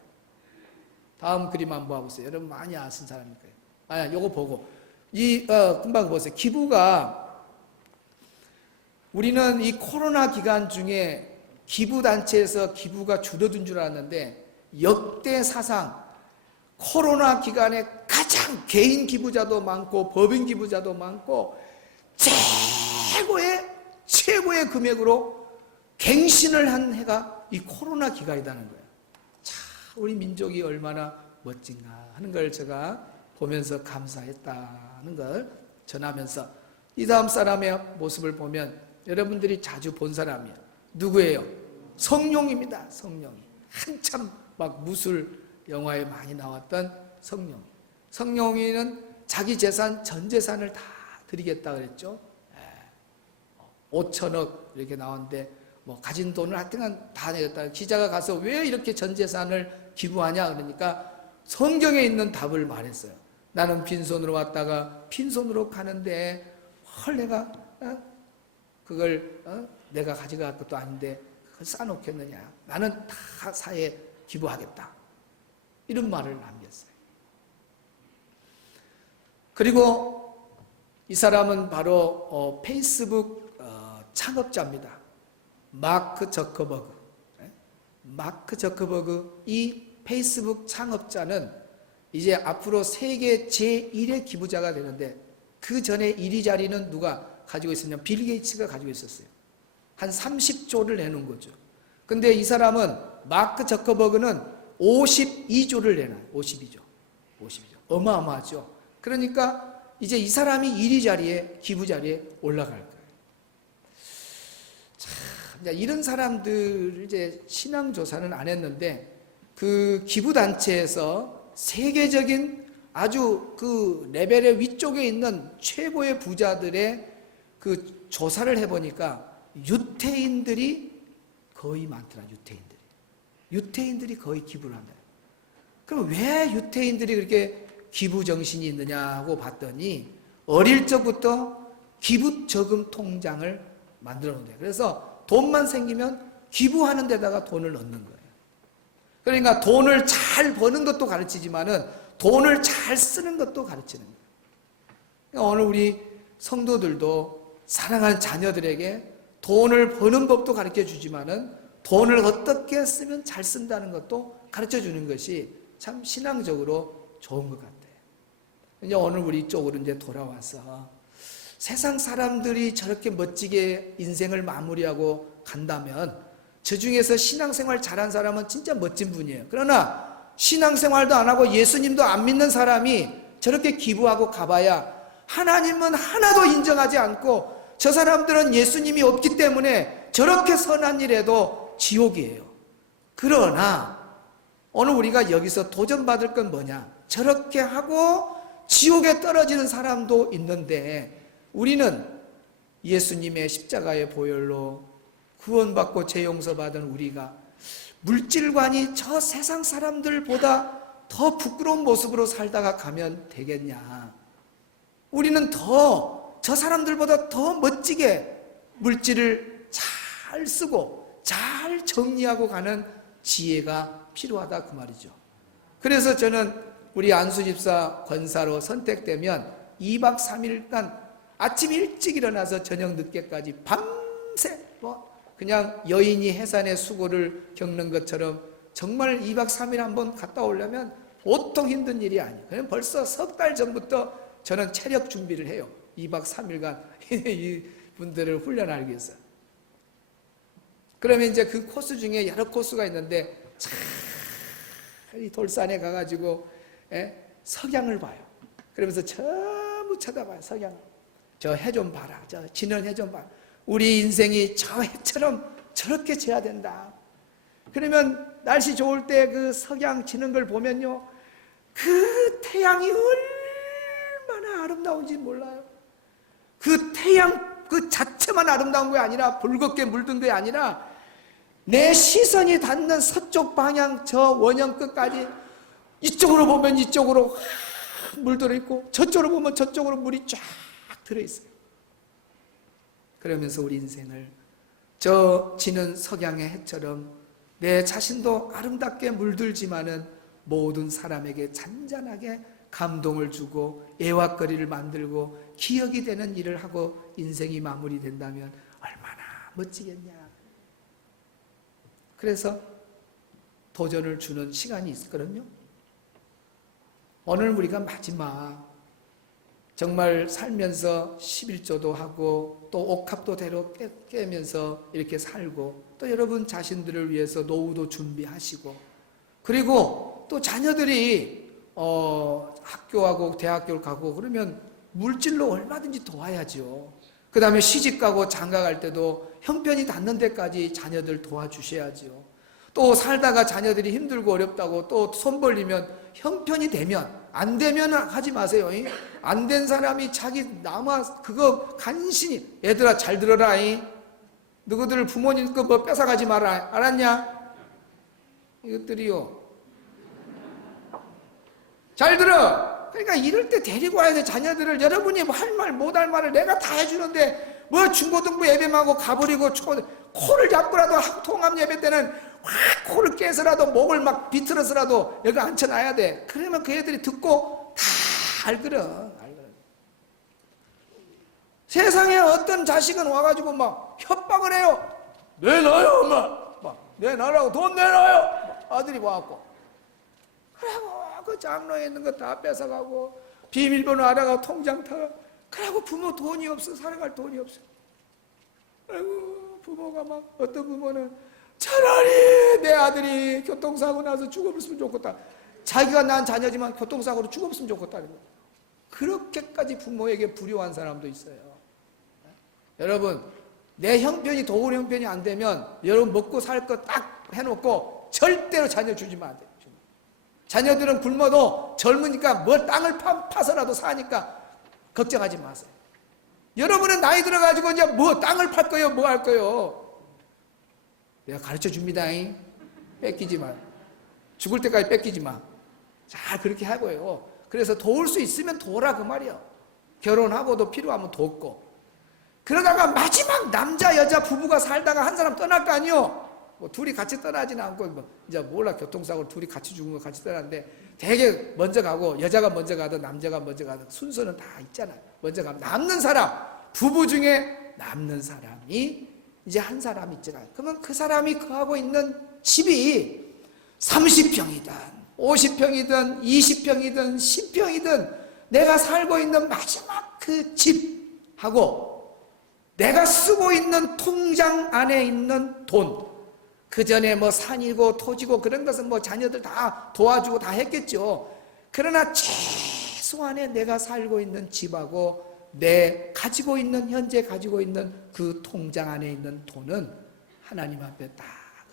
다음 그림 한번 봐보세요. 여러분 많이 아신 사람일 거예요. 요거 보고. 금방 보세요. 기부가, 우리는 이 코로나 기간 중에 기부단체에서 기부가 줄어든 줄 알았는데, 역대 사상, 코로나 기간에 가장 개인 기부자도 많고, 법인 기부자도 많고, 최고의 금액으로 갱신을 한 해가 이 코로나 기간이라는 거예요. 우리 민족이 얼마나 멋진가 하는 걸 제가 보면서 감사했다는 걸 전하면서, 이 다음 사람의 모습을 보면 여러분들이 자주 본 사람이에요. 누구예요? 성룡입니다. 성룡이. 한참 막 무술 영화에 많이 나왔던 성룡. 성룡이는 자기 재산, 전 재산을 다 드리겠다 그랬죠. 5천억 이렇게 나왔는데 가진 돈을 하여튼 다 내겠다. 기자가 가서 왜 이렇게 전 재산을 기부하냐 그러니까 성경에 있는 답을 말했어요. 나는 빈손으로 왔다가 빈손으로 가는데 내가 그걸 내가 가져갈 것도 아닌데 그걸 싸놓겠느냐. 나는 다 사회에 기부하겠다. 이런 말을 남겼어요. 그리고 이 사람은 바로 페이스북 창업자입니다. 마크 저커버그. 마크 저커버그, 이 페이스북 창업자는 이제 앞으로 세계 제1의 기부자가 되는데, 그 전에 1위 자리는 누가 가지고 있었냐? 빌 게이츠가 가지고 있었어요. 한 30조를 내놓은 거죠. 근데 이 사람은, 마크 저커버그는 52조를 내놔요. 52조. 어마어마하죠. 그러니까 이제 이 사람이 1위 자리에, 기부 자리에 올라갈 거예요. 이런 사람들 이제 신앙 조사는 안 했는데, 그 기부단체에서 세계적인 아주 그 레벨의 위쪽에 있는 최고의 부자들의 그 조사를 해보니까 유태인들이 거의 많더라. 유태인들이 거의 기부를 한다. 그럼 왜 유태인들이 그렇게 기부 정신이 있느냐고 봤더니, 어릴 적부터 기부 저금 통장을 만들어 놓는데, 그래서 돈만 생기면 기부하는 데다가 돈을 넣는 거예요. 그러니까 돈을 잘 버는 것도 가르치지만은 돈을 잘 쓰는 것도 가르치는 거예요. 그러니까 오늘 우리 성도들도 사랑하는 자녀들에게 돈을 버는 법도 가르쳐 주지만은 돈을 어떻게 쓰면 잘 쓴다는 것도 가르쳐 주는 것이 참 신앙적으로 좋은 것 같아요. 이제 오늘 우리 쪽으로 이제 돌아와서, 세상 사람들이 저렇게 멋지게 인생을 마무리하고 간다면 저 중에서 신앙생활 잘한 사람은 진짜 멋진 분이에요. 그러나 신앙생활도 안 하고 예수님도 안 믿는 사람이 저렇게 기부하고 가봐야 하나님은 하나도 인정하지 않고, 저 사람들은 예수님이 없기 때문에 저렇게 선한 일에도 지옥이에요. 그러나 오늘 우리가 여기서 도전받을 건 뭐냐? 저렇게 하고 지옥에 떨어지는 사람도 있는데, 우리는 예수님의 십자가의 보혈로 구원받고 재용서받은 우리가 물질관이 저 세상 사람들보다 더 부끄러운 모습으로 살다가 가면 되겠냐? 우리는 저 사람들보다 더 멋지게 물질을 잘 쓰고 잘 정리하고 가는 지혜가 필요하다, 그 말이죠. 그래서 저는 우리 안수집사 권사로 선택되면 2박 3일간 아침 일찍 일어나서 저녁 늦게까지 밤새 그냥 여인이 해산의 수고를 겪는 것처럼 정말 2박 3일 한번 갔다 오려면 보통 힘든 일이 아니에요. 그냥 벌써 석 달 전부터 저는 체력 준비를 해요. 2박 3일간 이 분들을 훈련하기 위해서. 그러면 이제 그 코스 중에 여러 코스가 있는데 이 돌산에 가가지고 석양을 봐요. 그러면서 전부 쳐다봐요. 석양. 저 해 좀 봐라. 저 지는 해 좀 봐라. 우리 인생이 저 해처럼 저렇게 져야 된다. 그러면 날씨 좋을 때 그 석양 지는 걸 보면요, 그 태양이 얼마나 아름다운지 몰라요. 그 태양 그 자체만 아름다운 게 아니라, 붉게 물든 게 아니라 내 시선이 닿는 서쪽 방향 저 원형 끝까지, 이쪽으로 보면 이쪽으로 물들어 있고 저쪽으로 보면 저쪽으로 물이 쫙 들어 있어요. 그러면서 우리 인생을 저 지는 석양의 해처럼 내 자신도 아름답게 물들지만은 모든 사람에게 잔잔하게 감동을 주고 애왁거리를 만들고 기억이 되는 일을 하고 인생이 마무리된다면 얼마나 멋지겠냐. 그래서 도전을 주는 시간이 있거든요. 오늘 우리가 마지막 정말 살면서 11조도 하고 또 옥합도 대로 깨면서 이렇게 살고, 또 여러분 자신들을 위해서 노후도 준비하시고, 그리고 또 자녀들이 학교하고 대학교를 가고 그러면 물질로 얼마든지 도와야죠. 그 다음에 시집가고 장가갈 때도 형편이 닿는 데까지 자녀들 도와주셔야죠. 또 살다가 자녀들이 힘들고 어렵다고 또 손 벌리면, 형편이 되면, 안 되면 하지 마세요. 안 된 사람이 자기 남아 그거 간신히, 얘들아 잘 들어라. 너희들 부모님 거 뭐 뺏어가지 마라. 알았냐? 이것들이요. 잘 들어. 그러니까 이럴 때 데리고 와야 돼. 자녀들을. 여러분이 할 말 못할 말을 내가 다 해주는데 뭐 중고등부 예배하고 가버리고 코를 잡고라도 통합 예배 때는 확 코를 깨서라도 목을 막 비틀어서라도 여기 앉혀놔야 돼. 그러면 그 애들이 듣고 다 알거든. 세상에 어떤 자식은 와가지고 막 협박을 해요. 내놔요 엄마. 내놔라고 돈 내놔요. 아들이 와갖고 그러고 그 장로에 있는 거 다 뺏어가고 비밀번호 알아가고 통장 타가, 그러고 부모 돈이 없어. 살아갈 돈이 없어. 아이고 부모가 막, 어떤 부모는 차라리 내 아들이 교통사고 나서 죽어버렸으면 좋겠다. 자기가 낳은 자녀지만 교통사고로 죽어버렸으면 좋겠다는 거예요. 그렇게까지 부모에게 불효한 사람도 있어요. 여러분, 내 형편이 도울 형편이 안 되면 여러분 먹고 살 거 딱 해놓고 절대로 자녀 주지만 안 돼요. 자녀들은 굶어도 젊으니까 뭘 땅을 파서라도 사니까 걱정하지 마세요. 여러분은 나이 들어가지고 이제 뭐 땅을 팔 거요, 뭐 할 거요. 내가 가르쳐 줍니다. 뺏기지 마. 죽을 때까지 뺏기지 마. 잘 그렇게 하고요. 그래서 도울 수 있으면 도우라 그 말이요. 결혼하고도 필요하면 돕고. 그러다가 마지막 남자 여자 부부가 살다가 한 사람 떠날 거 아니요. 뭐 둘이 같이 떠나지는 않고 뭐 이제 몰라, 교통사고로 둘이 같이 죽은 거 같이 떠났는데 되게 먼저 가고, 여자가 먼저 가든 남자가 먼저 가든 순서는 다 있잖아요. 먼저 가면 남는 사람, 부부 중에 남는 사람이 이제 한 사람 있잖아요. 그러면 그 사람이 거하고 있는 집이 30평이든 50평이든 20평이든 10평이든 내가 살고 있는 마지막 그 집하고 내가 쓰고 있는 통장 안에 있는 돈, 그 전에 뭐 산이고 토지고 그런 것은 뭐 자녀들 다 도와주고 다 했겠죠. 그러나 최소한의 내가 살고 있는 집하고 내 가지고 있는, 현재 가지고 있는 그 통장 안에 있는 돈은 하나님 앞에 다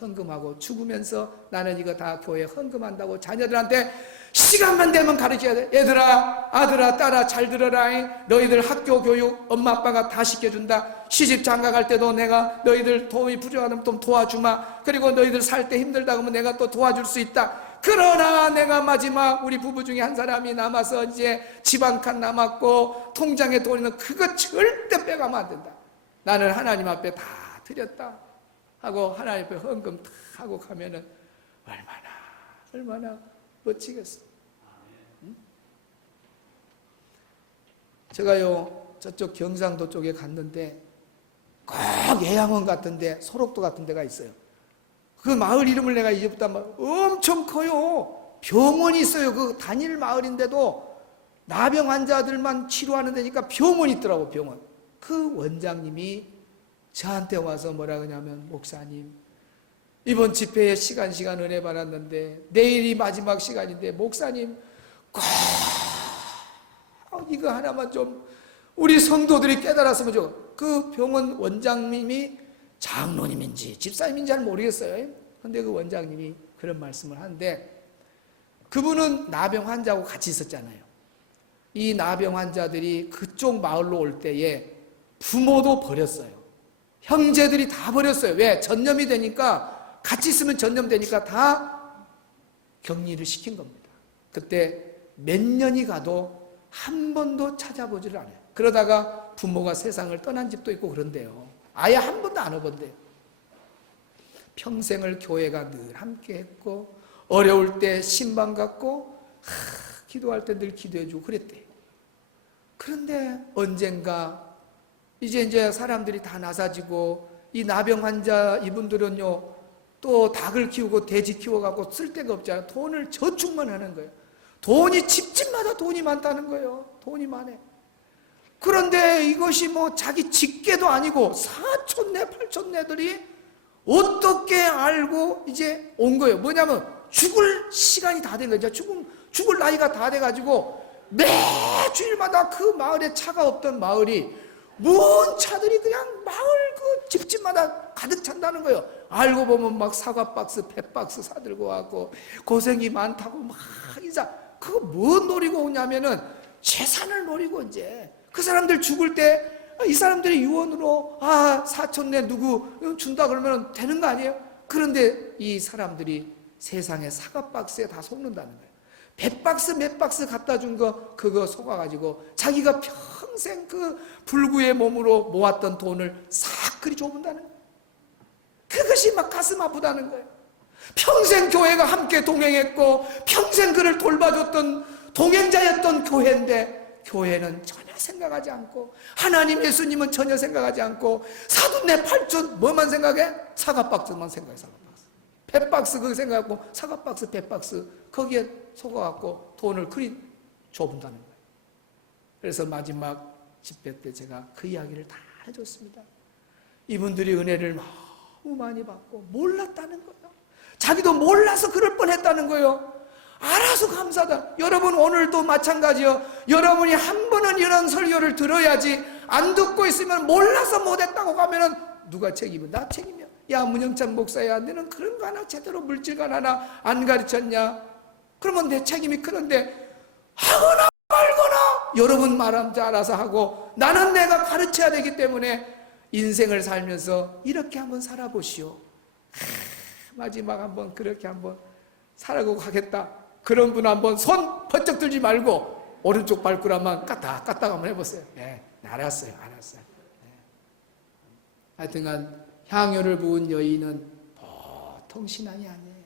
헌금하고, 죽으면서 나는 이거 다 교회에 헌금한다고 자녀들한테 시간만 되면 가르쳐야 돼. 얘들아, 아들아, 딸아, 잘 들어라. 너희들 학교 교육 엄마 아빠가 다 시켜준다. 시집 장가 갈 때도 내가 너희들 도움이 부족하면 좀 도와주마. 그리고 너희들 살 때 힘들다 그러면 내가 또 도와줄 수 있다. 그러나 내가 마지막 우리 부부 중에 한 사람이 남아서 이제 집 한 칸 남았고 통장에 돈 있는 그거 절대 빼가면 안 된다. 나는 하나님 앞에 다 드렸다 하고 하나님 앞에 헌금 다 하고 가면은 얼마나 멋지겠어. 응? 제가요 저쪽 경상도 쪽에 갔는데 꼭 예양원 같은데 소록도 같은 데가 있어요. 그 마을 이름을 내가 잊어버렸단 말이에요. 엄청 커요. 병원이 있어요. 그 단일 마을인데도 나병 환자들만 치료하는 데니까 병원이 있더라고, 병원. 그 원장님이 저한테 와서 뭐라 그러냐면, 목사님, 이번 집회에 시간 은혜 받았는데 내일이 마지막 시간인데 목사님 꼭 이거 하나만 좀 우리 성도들이 깨달았으면 좋겠어요. 그 병원 원장님이 장로님인지 집사님인지 잘 모르겠어요. 그런데 그 원장님이 그런 말씀을 하는데, 그분은 나병 환자하고 같이 있었잖아요. 이 나병 환자들이 그쪽 마을로 올 때에 부모도 버렸어요. 형제들이 다 버렸어요. 왜? 전염이 되니까, 같이 있으면 전염되니까 다 격리를 시킨 겁니다. 그때 몇 년이 가도 한 번도 찾아보지를 않아요. 그러다가 부모가 세상을 떠난 집도 있고 그런데요. 아예 한 번도 안 와본대요. 평생을 교회가 늘 함께 했고, 어려울 때 신방 갖고, 기도할 때 늘 기도해주고 그랬대요. 그런데 언젠가 이제 사람들이 다 나사지고, 이 나병 환자 이분들은요, 또 닭을 키우고 돼지 키워갖고 쓸 데가 없잖아요. 돈을 저축만 하는 거예요. 돈이 집집마다 돈이 많다는 거예요. 돈이 많아. 그런데 이것이 뭐 자기 직계도 아니고 사촌네 팔촌네들이 어떻게 알고 이제 온 거예요. 뭐냐면 죽을 시간이 다 된 거죠. 죽을 나이가 다 돼가지고 매 주일마다 그 마을에 차가 없던 마을이 먼 차들이 그냥 마을 그 집집마다 가득 찬다는 거예요. 알고 보면 막 사과 박스, 배 박스 사들고 와고 고생이 많다고 막 인사. 그거 뭐 노리고 오냐면은 재산을 노리고 이제 그 사람들 죽을 때 이 사람들이 유언으로 사촌네 누구 준다 그러면 되는 거 아니에요? 그런데 이 사람들이 세상에 사과 박스에 다 속는다는 거예요. 배 박스 몇 박스 갖다 준 거 그거 속아가지고 자기가 평생 그 불구의 몸으로 모았던 돈을 싹 그리 줘본다는 거예요. 그것이 막 가슴 아프다는 거예요. 평생 교회가 함께 동행했고 평생 그를 돌봐줬던 동행자였던 교회인데, 교회는 전혀 생각하지 않고, 하나님 예수님은 전혀 생각하지 않고, 사돈네 팔촌 뭐만 생각해? 사과박스만 생각해. 사과박스 배박스 그거 생각하고 사과박스 배박스 거기에 속아갖고 돈을 그리 줘본다는 거예요. 그래서 마지막 집회 때 제가 그 이야기를 다 해줬습니다. 이분들이 은혜를 너무 많이 받고 몰랐다는 거예요. 자기도 몰라서 그럴 뻔했다는 거예요. 알아서 감사하다. 여러분 오늘도 마찬가지요. 여러분이 한 번은 이런 설교를 들어야지, 안 듣고 있으면 몰라서 못했다고 가면은 누가 책임이야? 나 책임이야. 야 문영찬 목사야, 너는 그런 거 하나 제대로 물질관 하나 안 가르쳤냐? 그러면 내 책임이 크는데 하거나 말거나 여러분 말하면 알아서 하고, 나는 내가 가르쳐야 되기 때문에 인생을 살면서 이렇게 한번 살아보시오. 마지막 한번 그렇게 한번 살아고 가겠다. 그런 분 한번 손 번쩍 들지 말고 오른쪽 발가락만 까딱 한번 해보세요. 네, 알았어요. 네. 하여튼간 향유를 부은 여인은 보통 신앙이 아니에요.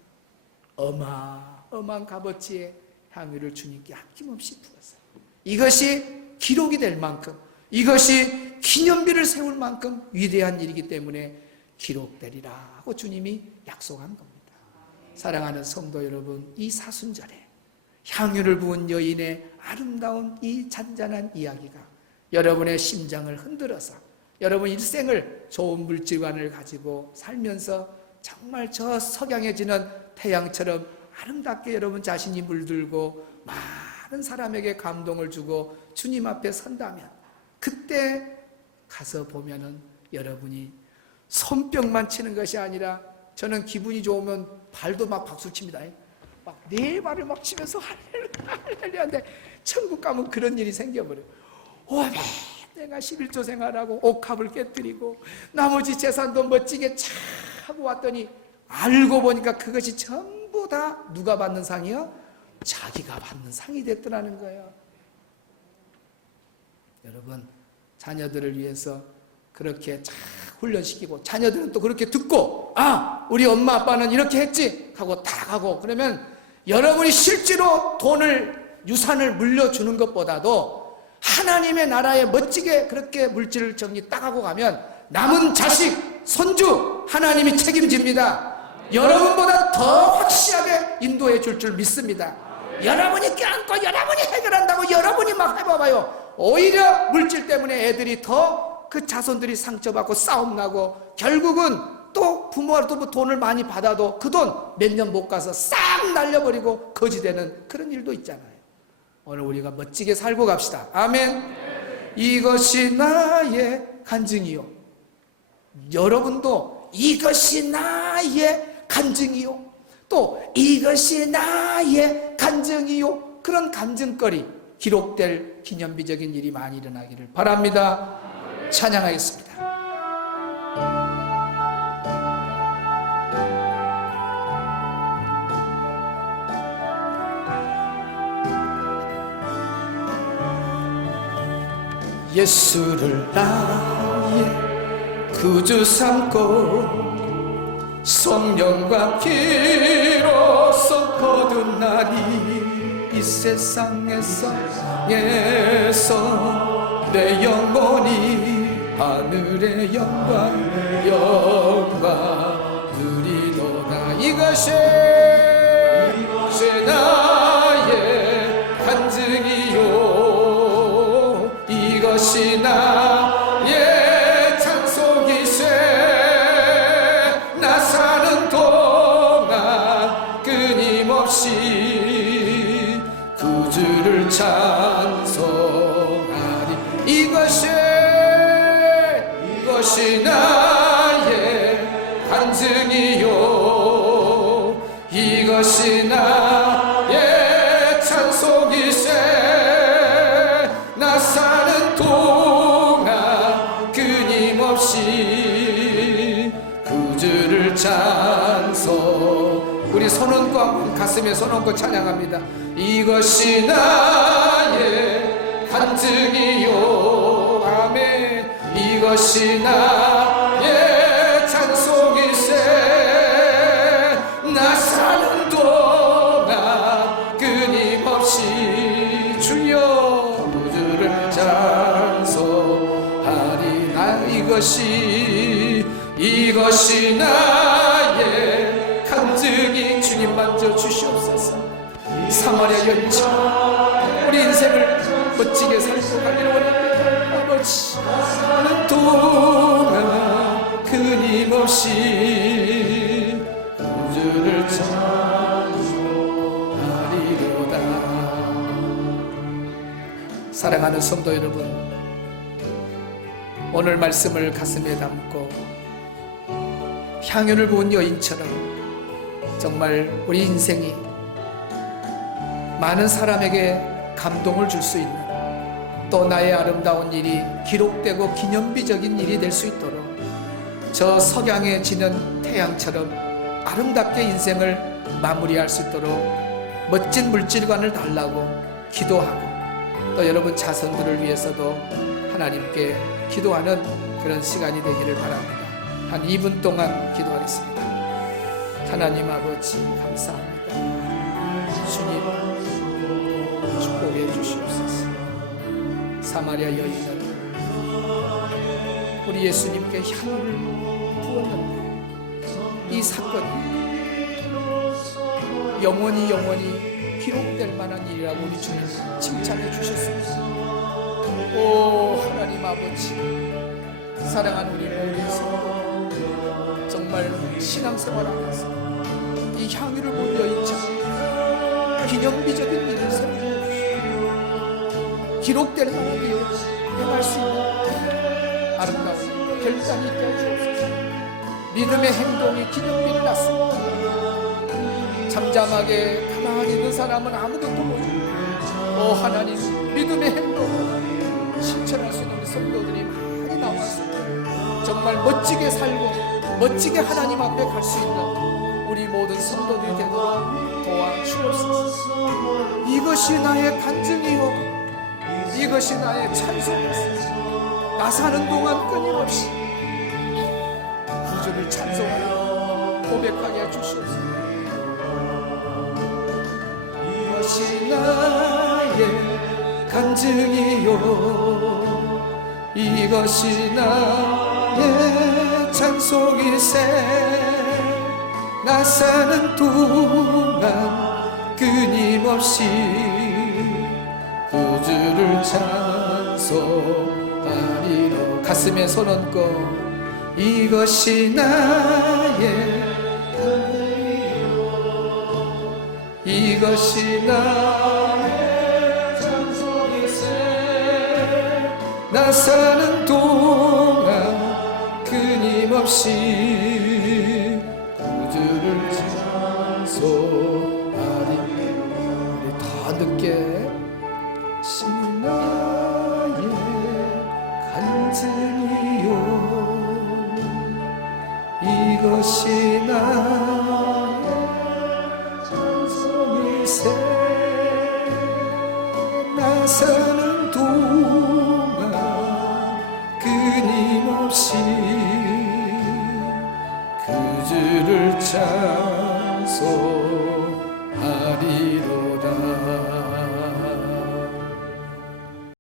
어마어마한 값어치의 향유를 주님께 아낌없이 부었어요. 이것이 기록이 될 만큼, 이것이 기념비를 세울 만큼 위대한 일이기 때문에 기록되리라 하고 주님이 약속한 겁니다. 사랑하는 성도 여러분, 이 사순절에 향유를 부은 여인의 아름다운 이 잔잔한 이야기가 여러분의 심장을 흔들어서 여러분 일생을 좋은 물질관을 가지고 살면서 정말 저 석양해지는 태양처럼 아름답게 여러분 자신이 물들고 많은 사람에게 감동을 주고 주님 앞에 선다면, 그때 가서 보면은 여러분이 손뼉만 치는 것이 아니라, 저는 기분이 좋으면 발도 막 박수 칩니다. 막 네 발을 막 치면서 할렐루야인데, 천국 가면 그런 일이 생겨버려요. 오메 내가 11조 생활하고 옥합을 깨뜨리고 나머지 재산도 멋지게 차고 왔더니 알고 보니까 그것이 전부 다 누가 받는 상이요? 자기가 받는 상이 됐더라는 거예요. 여러분, 자녀들을 위해서 그렇게 잘 훈련시키고, 자녀들은 또 그렇게 듣고, 우리 엄마 아빠는 이렇게 했지 하고 딱 하고, 그러면 여러분이 실제로 돈을 유산을 물려주는 것보다도 하나님의 나라에 멋지게 그렇게 물질을 정리 딱 하고 가면 남은 자식, 손주 하나님이 책임집니다. 여러분보다 더 확실하게 인도해 줄 믿습니다. 여러분이 껴안고 여러분이 해결한다고 여러분이 막 해봐봐요. 오히려 물질 때문에 애들이 더 그 자손들이 상처받고 싸움나고 결국은 또 부모로부터 돈을 많이 받아도 그 돈 몇 년 못 가서 싹 날려버리고 거지되는 그런 일도 있잖아요. 오늘 우리가 멋지게 살고 갑시다. 아멘. 이것이 나의 간증이요. 여러분도 이것이 나의 간증이요. 또 이것이 나의 간증이요. 그런 간증거리 기록될 기념비적인 일이 많이 일어나기를 바랍니다. 찬양하겠습니다. 예수를 나의 구주 삼고 성령과 피로써 거둔 날이 이 세상에서 내 영혼이 하늘의 영광 누리도다. 이것이 나의 간증이요. 이것이 나의 찬송이세. 나 사는 동안 끊임없이 구주를 찬송하리. 이것이 나의 간증이요. 이것이 나의 찬송이세. 나 사는 동안 끊임없이 구주를 찬송. 우리 손 얹고 가슴에 손 얹고 찬양합니다. 이것이 나의 간증이요. 아멘. 이것이 나의 찬송이세. 나 사는 동안 끊임없이 주여 구주를 찬송하리. 나 이것이 나의 간증이. 주님 만져 주시옵소서. 사마리아 여인처럼 우리 인생을 멋지게 살고 가기를 원합니다. 아버지, 하는 동안 끊임없이 구주를 찬송하리로다. 사랑하는 성도 여러분, 오늘 말씀을 가슴에 담고 향연을 부은 여인처럼 정말 우리 인생이 많은 사람에게 감동을 줄 수 있는, 또 나의 아름다운 일이 기록되고 기념비적인 일이 될 수 있도록 저 석양에 지는 태양처럼 아름답게 인생을 마무리할 수 있도록 멋진 물질관을 달라고 기도하고, 또 여러분 자손들을 위해서도 하나님께 기도하는 그런 시간이 되기를 바랍니다. 한 2분 동안 기도하겠습니다. 하나님 아버지 감사합니다. 주님 축복해 주시옵소서. 사마리아 여인은 우리 예수님께 향유를 부었는데 이 사건이 영원히 기록될 만한 일이라고 우리 주님 칭찬해 주셨습니다. 오 하나님 아버지, 사랑하는 우리 모든 성도 정말 신앙생활 안에서 이 향유를 본 여인처럼 기념비적인 일을 세워주시고 기록될 만한 일을 행할 수 있는 아름다운 결단이 있게 해주옵소서. 믿음의 행동이 기념비를 낳습니다. 잠잠하게 가만히 있는 사람은 아무것도 모르고, 오 하나님, 믿음의 행동 실천할 수 있는 성도들이 많이 나와서 정말 멋지게 살고 멋지게 하나님 앞에 갈 수 있는 우리 모든 성도들이 되도록 도와주옵소서. 이것이 나의 간증이요, 이것이 나의 찬송이었어. 나 사는 동안 끊임없이 구주를 찬송하여 고백하게 해주시옵소서. 이것이 나의 간증이요, 이것이 나의 찬송이세. 나 사는 동안 끊임없이 구주를 찬송하리로. 가슴에 손 얹고 이것이 나의 이것이 나의 찬송이세. 나 사는 동안 끊임없이 구주를 찬송하리. 우리 더 늦게 나의 간증이요 이것이 나의 찬송이세. 나 사는 동안 끊임없이 그 주를 찬송하리로다.